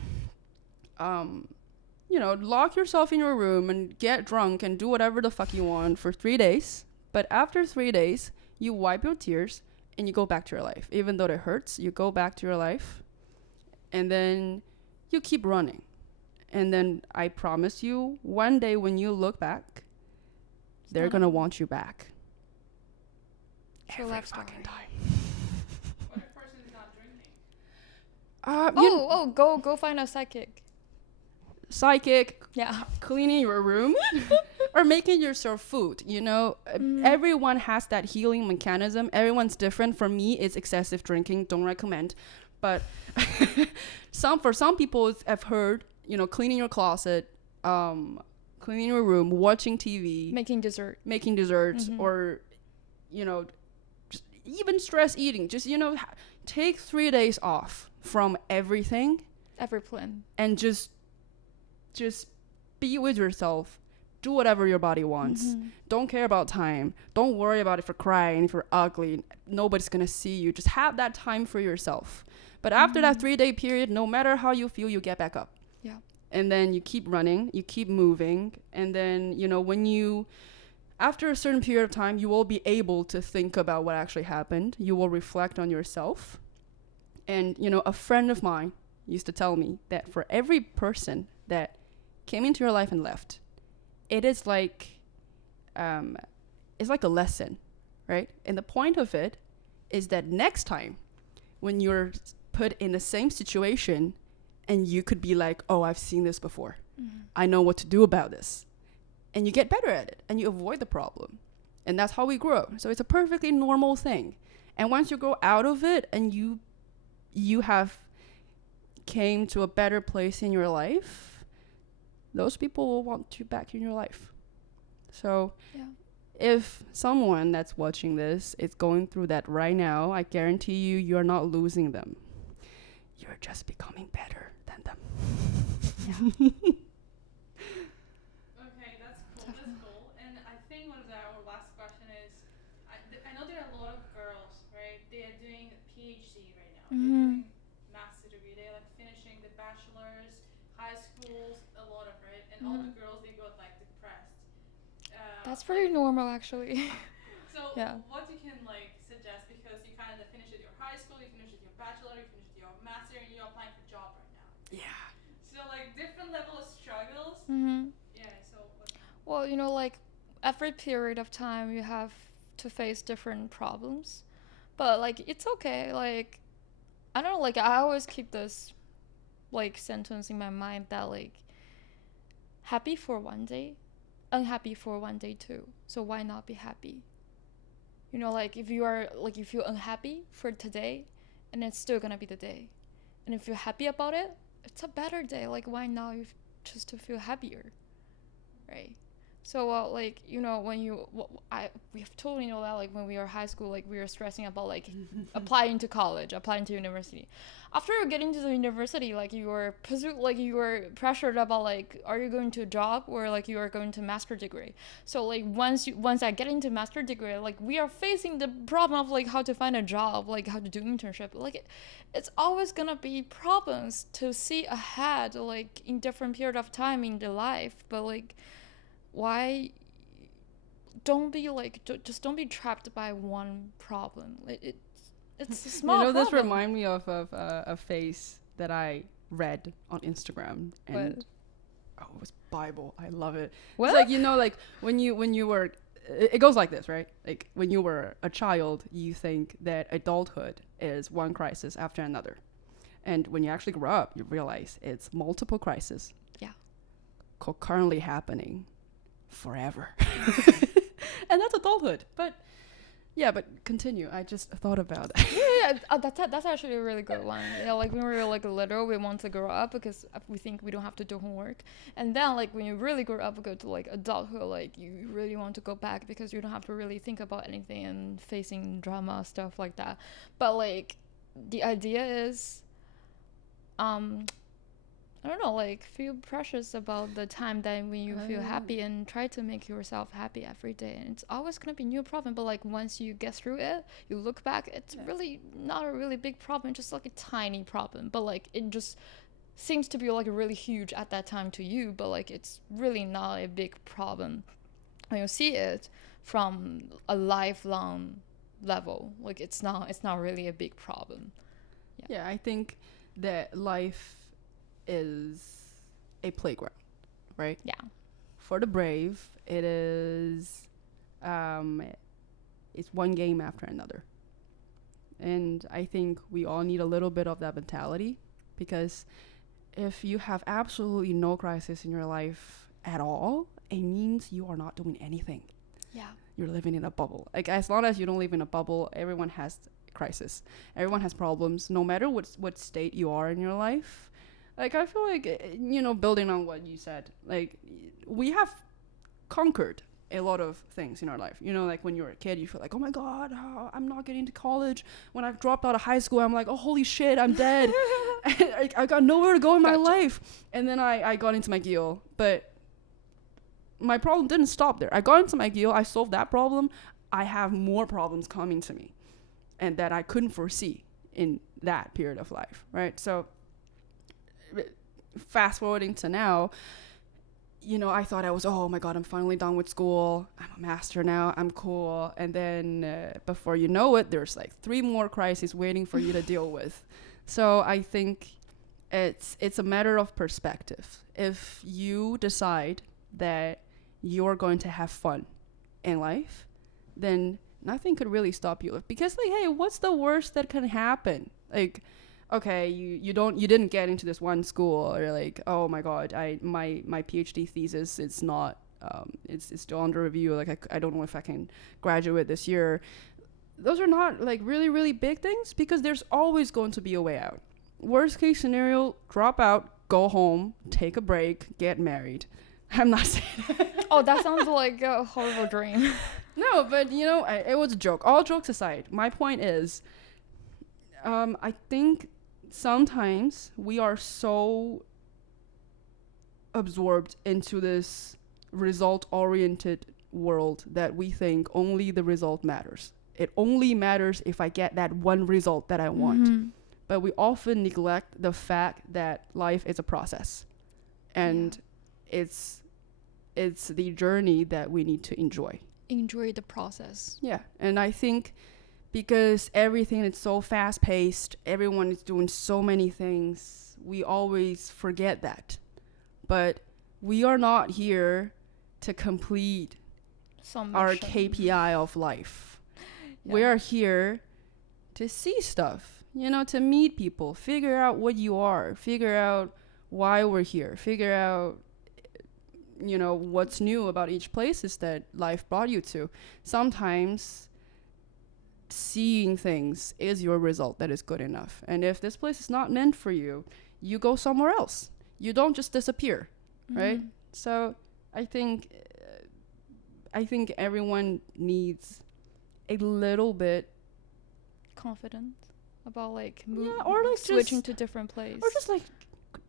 lock yourself in your room and get drunk and do whatever the fuck you want for 3 days. But after 3 days, you wipe your tears and you go back to your life. Even though it hurts, you go back to your life and then you keep running. And then I promise you, one day when you look back, they're gonna want you back. Every fucking time. What if a person is not drinking? Go find a psychic. Yeah. Cleaning your room or making yourself food. Everyone has that healing mechanism. Everyone's different. For me, it's excessive drinking. Don't recommend. But for some people, I've heard, cleaning your closet, cleaning your room, watching TV, making desserts, or just even stress eating. Just take 3 days off from everything, every plan, and just be with yourself. Do whatever your body wants. Don't care about time. Don't worry about if you're crying, if you're ugly. Nobody's gonna see you. Just have that time for yourself. But after that 3-day period, no matter how you feel, you get back up. Yeah. And then you keep running, you keep moving, and then after a certain period of time, you will be able to think about what actually happened. You will reflect on yourself. And a friend of mine used to tell me that for every person that came into your life and left, it is like it's like a lesson, right? And the point of it is that next time when you're put in the same situation and you could be like, oh, I've seen this before. I know what to do about this. And you get better at it and you avoid the problem. And that's how we grow. So it's a perfectly normal thing. And once you go out of it and you have came to a better place in your life, those people will want you back in your life. So if someone that's watching this is going through that right now, I guarantee you're not losing them. You're just becoming better than them. Okay, that's cool. And I think our last question is, I know there are a lot of girls, right? They are doing a PhD right now. They're doing master degree. They're like finishing the bachelor's, high schools, a lot of, right? And all the girls, they got like depressed. That's pretty normal, actually. So what you can suggest, because you kind of finished your high school, you finished your bachelor, you finished your master, and you're applying for a job right now. Yeah. So different level of struggles. Yeah. So. Well, every period of time you have to face different problems, but it's okay. I don't know. I always keep this sentence in my mind that happy for one day, unhappy for one day too. So why not be happy? If you're unhappy for today, and it's still gonna be the day. And if you're happy about it, it's a better day. Why not just to feel happier, right? So, like, when we have totally know that, like, when we were high school, like, we were stressing about, like, applying to college, applying to university. After getting to the university, like, you were pressured about, like, are you going to a job or, like, you are going to master degree. So, like, once I get into master degree, like, we are facing the problem of, like, how to find a job, like, how to do internship. Like, it's always gonna be problems to see ahead, like, in different period of time in the life. But, like, why don't be like just don't be trapped by one problem. It's a small problem. This remind me of a face that I read on Instagram, and it was Bible. I love it. What? It's like, like when you were, it goes like this, right? Like when you were a child, you think that adulthood is one crisis after another, and when you actually grow up, you realize it's multiple crises. Yeah. Currently happening forever. And that's adulthood. But continue. I just thought about that. Yeah. That's actually a really good one. Like when we were like little, we want to grow up because we think we don't have to do homework, and then like when you really grow up, go to like adulthood, like you really want to go back because you don't have to really think about anything and facing drama, stuff like that. But like the idea is I don't know, like feel precious about the time that when you feel happy and try to make yourself happy every day. And it's always gonna be a new problem, but like once you get through it, you look back, it's really not a really big problem, just like a tiny problem. But like it just seems to be like really huge at that time to you, but like it's really not a big problem when you see it from a lifelong level. Like it's not really a big problem. Yeah, I think that life is a playground, right? Yeah. For the brave, it is it's one game after another. And I think we all need a little bit of that mentality, because if you have absolutely no crisis in your life at all, it means you are not doing anything. Yeah. You're living in a bubble. Like as long as you don't live in a bubble, everyone has crisis. Everyone has problems, no matter what state you are in your life. Like, I feel like, building on what you said, like, we have conquered a lot of things in our life. Like, when you're a kid, you feel like, oh, my God, I'm not getting to college. When I've dropped out of high school, I'm like, oh, holy shit, I'm dead. I got nowhere to go in my life. And then I got into McGill. But my problem didn't stop there. I got into McGill. I solved that problem. I have more problems coming to me, and that I couldn't foresee in that period of life, right? So fast forwarding to now, I thought I was, oh my God, I'm finally done with school. I'm a master now. I'm cool. And then before you know it, there's like 3 more crises waiting for you to deal with. So I think it's a matter of perspective. If you decide that you're going to have fun in life, then nothing could really stop you. Because like, hey, what's the worst that can happen? Like, okay, you didn't get into this one school, or like, oh my God, my PhD thesis, it's not it's still under review, like I don't know if I can graduate this year. Those are not like really, really big things, because there's always going to be a way out. Worst case scenario, drop out, go home, take a break, get married. I'm not saying that. Oh, that sounds like a horrible dream. No, but it was a joke. All jokes aside, my point is, I think sometimes we are so absorbed into this result-oriented world that we think only the result matters. It only matters if I get that one result that I want. Mm-hmm. But we often neglect the fact that life is a process, and it's the journey that we need to enjoy. Enjoy the process. Yeah, and I think because everything is so fast-paced, everyone is doing so many things, we always forget that. But we are not here to complete our KPI of life. Yeah. We are here to see stuff, to meet people, figure out what you are, figure out why we're here, figure out what's new about each places that life brought you to. Sometimes seeing things is your result that is good enough. And if this place is not meant for you, you go somewhere else. You don't just disappear, right? So I think I think everyone needs a little bit, Confident about like or like switching just, to different place. or just like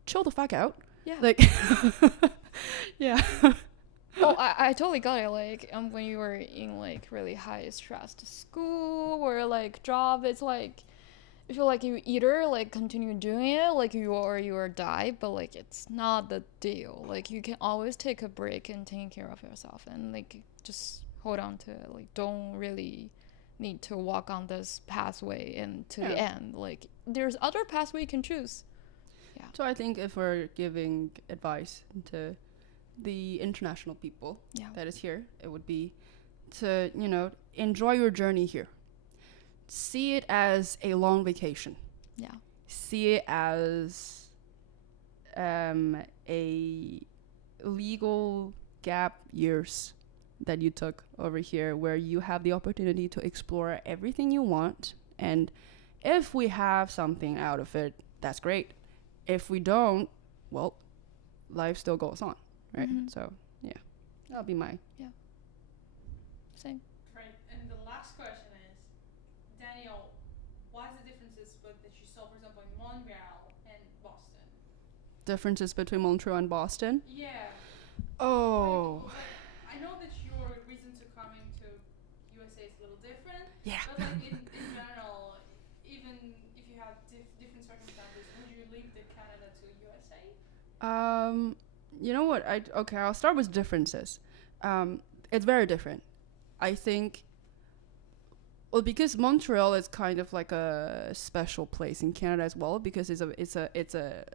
chill the fuck out. Yeah. Like, yeah. Oh, I totally got it. Like, when you were in like really high stressed school or like job, it's like you feel like you either like continue doing it, like you or die, but like it's not the deal. Like you can always take a break and take care of yourself and like just hold on to it. Like don't really need to walk on this pathway and to the end. Like there's other pathway you can choose. Yeah. So I think if we're giving advice to the international people that is here, it would be to, enjoy your journey here. See it as a long vacation. Yeah. See it as a legal gap years that you took over here, where you have the opportunity to explore everything you want. And if we have something out of it, that's great. If we don't, well, life still goes on, right? Mm-hmm. So, yeah, that'll be my... Yeah. Same. Right, and the last question is, Danielle, what's the differences that you saw, for example, in Montreal and Boston? Differences between Montreal and Boston? Yeah. Oh. Like, I know that your reason to coming to USA is a little different. Yeah. But like in general, even if you have different circumstances, would you leave the Canada to USA? You know what? I'll start with differences. It's very different. I think, well, because Montreal is kind of like a special place in Canada as well, because it's a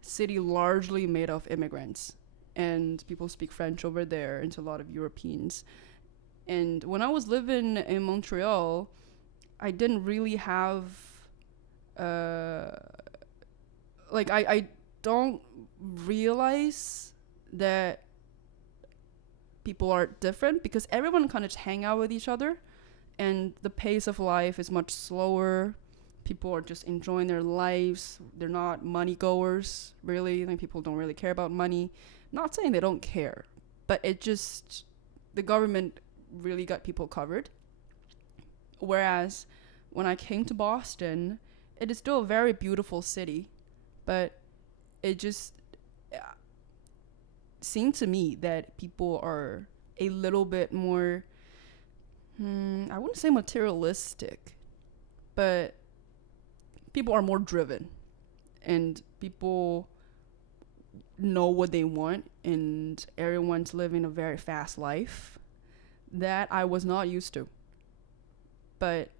city largely made of immigrants, and people speak French over there, and it's a lot of Europeans. And when I was living in Montreal, I didn't really have, I don't realize that people are different, because everyone kind of just hang out with each other, and the pace of life is much slower. People are just enjoying their lives. They're not money goers, really. Like, people don't really care about money. Not saying they don't care, but it just, the government really got people covered. Whereas when I came to Boston, it is still a very beautiful city, but it just seemed to me that people are a little bit more, I wouldn't say materialistic, but people are more driven, and people know what they want, and everyone's living a very fast life that I was not used to. But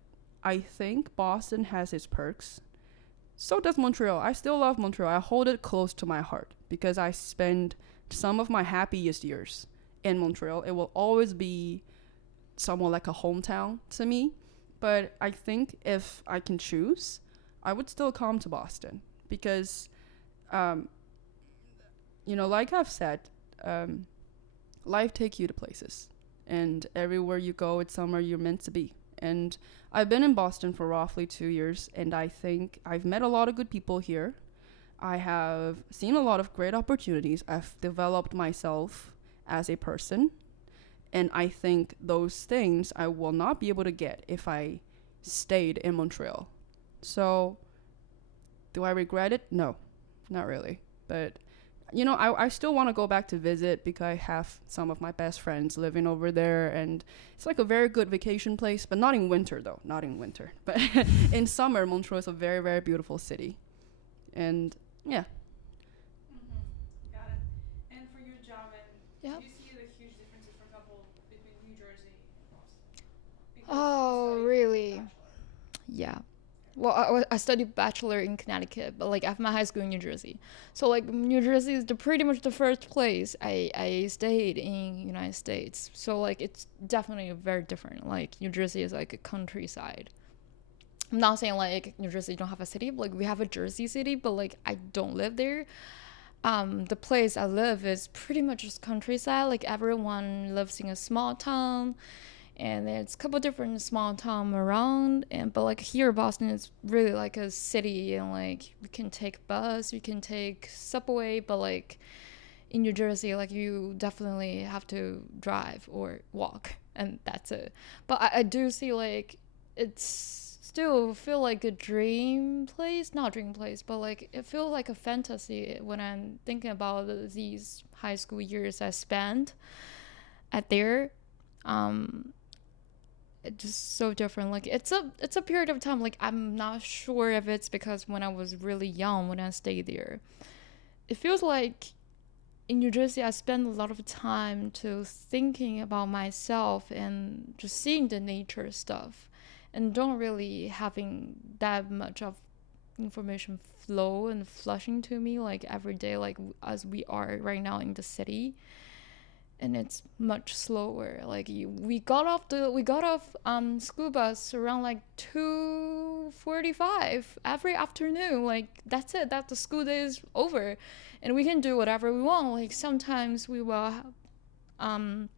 I think Boston has its perks. So does Montreal. I still love Montreal. I hold it close to my heart because I spend some of my happiest years in Montreal. It will always be somewhat like a hometown to me. But I think if I can choose, I would still come to Boston because, like I've said, life takes you to places. And everywhere you go, it's somewhere you're meant to be. And I've been in Boston for roughly 2 years, and I think I've met a lot of good people here. I have seen a lot of great opportunities. I've developed myself as a person, and I think those things I will not be able to get if I stayed in Montreal. So, do I regret it? No, not really. But, I still want to go back to visit because I have some of my best friends living over there, and it's like a very good vacation place, but not in winter, though. Not in winter. But in summer, Montreal is a very, very beautiful city. And, yeah. Mm-hmm. Got it. And for your job, Yep. do you see the huge differences, for example, between New Jersey and Boston? Because Oh, you studied really? bachelor. Yeah. Well, I studied bachelor in Connecticut, but like I have my high school in New Jersey. So like New Jersey is pretty much the first place I stayed in United States. So like it's definitely very different. Like New Jersey is like a countryside. I'm not saying like New Jersey don't have a city, but like we have a Jersey City, but like I don't live there. The place I live is pretty much just countryside. Like everyone lives in a small town. And there's a couple different small towns around, but like here Boston is really like a city, and like we can take bus, we can take subway, but like in New Jersey, like you definitely have to drive or walk, and that's it. But I do see like it's still feel like a dream place, not dream place, but like it feels like a fantasy when I'm thinking about these high school years I spent at there. It's just so different. Like it's a period of time. Like I'm not sure if it's because when I was really young when I stayed there. It feels like in New Jersey I spend a lot of time to thinking about myself and just seeing the nature stuff, and don't really having that much of information flow and flushing to me like every day, like as we are right now in the city. And it's much slower. Like we got off school bus around like 2:45 every afternoon. Like that's it. That the school day is over, and we can do whatever we want. Like sometimes we will, sometimes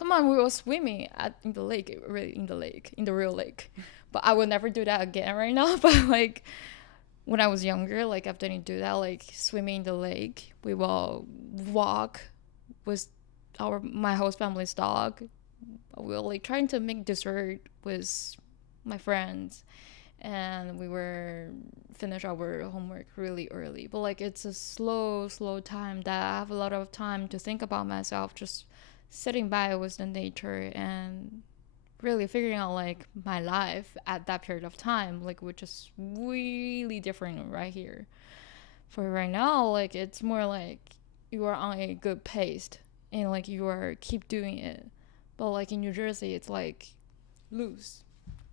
we were swimming in the lake, really in the real lake. But I would never do that again right now. But like when I was younger, like I didn't do that. Like swimming in the lake, we will walk with my host family's dog. We were like trying to make dessert with my friends, and we were finish our homework really early. But like it's a slow time that I have a lot of time to think about myself, just sitting by with the nature and really figuring out like my life at that period of time, like which is really different right here. For right now, like it's more like you are on a good pace and like you are keep doing it. But like in New Jersey, it's like loose,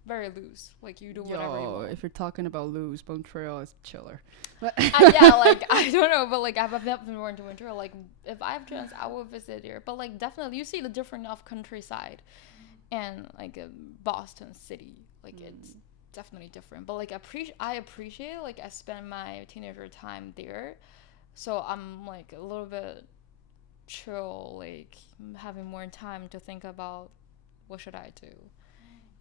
very loose. Like you do whatever you want. If you're talking about loose, Montreal is chiller. Yeah, like I don't know, but like I've never been more into winter. Like if I have chance, I will visit here. But like definitely, you see the different of countryside, and like Boston City. Like it's definitely different. But like I appreciate like I spend my teenager time there. So I'm like a little bit chill, like having more time to think about what should I do,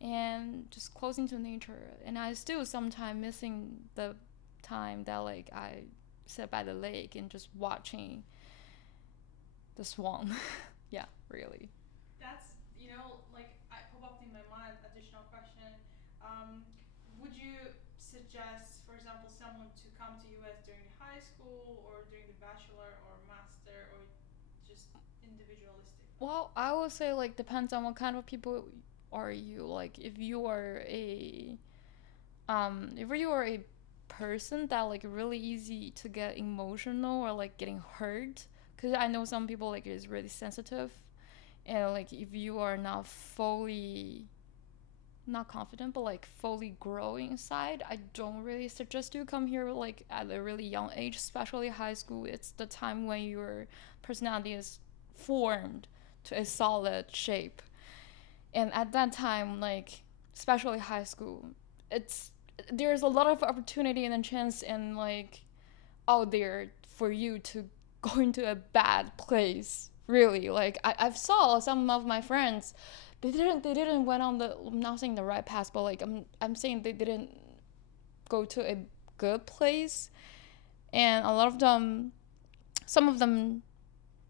and just closing to nature. And I still sometimes missing the time that like I sit by the lake and just watching the swan. Yeah, really. That's, like I pop up in my mind additional question. Would you suggest, for example, someone to come to US during high school or during the bachelor or master or just individualistic? Well, I would say like depends on what kind of people are you. Like if you are a person that like really easy to get emotional or like getting hurt, because I know some people like is really sensitive, and like if you are not fully not confident but like fully growing inside, I don't really suggest you come here like at a really young age, especially high school. It's the time when your personality is formed to a solid shape, and at that time, like especially high school, there's a lot of opportunity and a chance and like out there for you to go into a bad place, really. Like I've saw some of my friends, they didn't went on the, I'm not saying the right path, but like I'm saying they didn't go to a good place, and a lot of them, some of them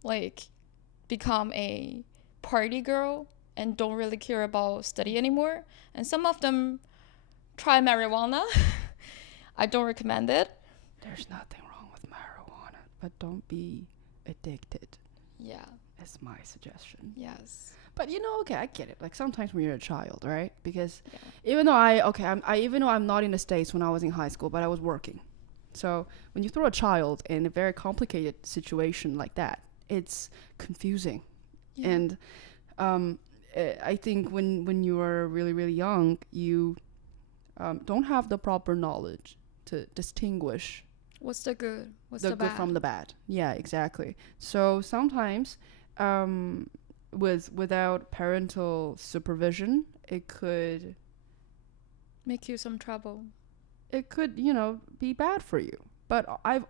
like become a party girl and don't really care about study anymore, and some of them try marijuana. I don't recommend it. There's nothing wrong with marijuana, but don't be addicted. Yeah. That's my suggestion. Yes. But okay, I get it. Like sometimes when you're a child, right? Because Yeah. even though even though I'm not in the States when I was in high school, but I was working. So when you throw a child in a very complicated situation like that, it's confusing. Yeah. And I think when you are really, really young, you don't have the proper knowledge to distinguish What's the good? What's the the good bad? from the bad. Yeah, exactly. So sometimes without parental supervision, it could Make you some trouble. be bad for you. But I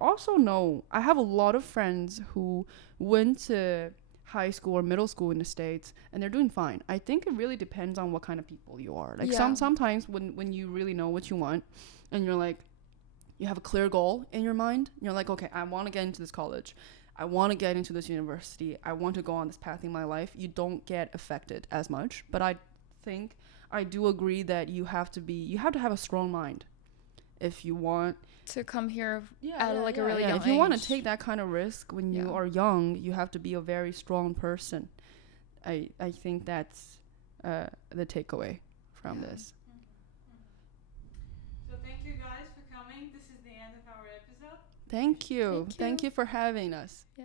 have a lot of friends who went to high school or middle school in the States and they're doing fine. I think it really depends on what kind of people you are. Like sometimes when you really know what you want and you're like, you have a clear goal in your mind, you're like, okay, I want to get into this college. I want to get into this university, I want to go on this path in my life, you don't get affected as much. But I think I do agree that you have to have a strong mind if you want to come here at like a really young age. If you want to take that kind of risk when you Yeah. are young, you have to be a very strong person. I think that's the takeaway from this. So thank you guys for coming. This is the end of our episode. Thank you. Thank you. Thank you for having us. Yeah.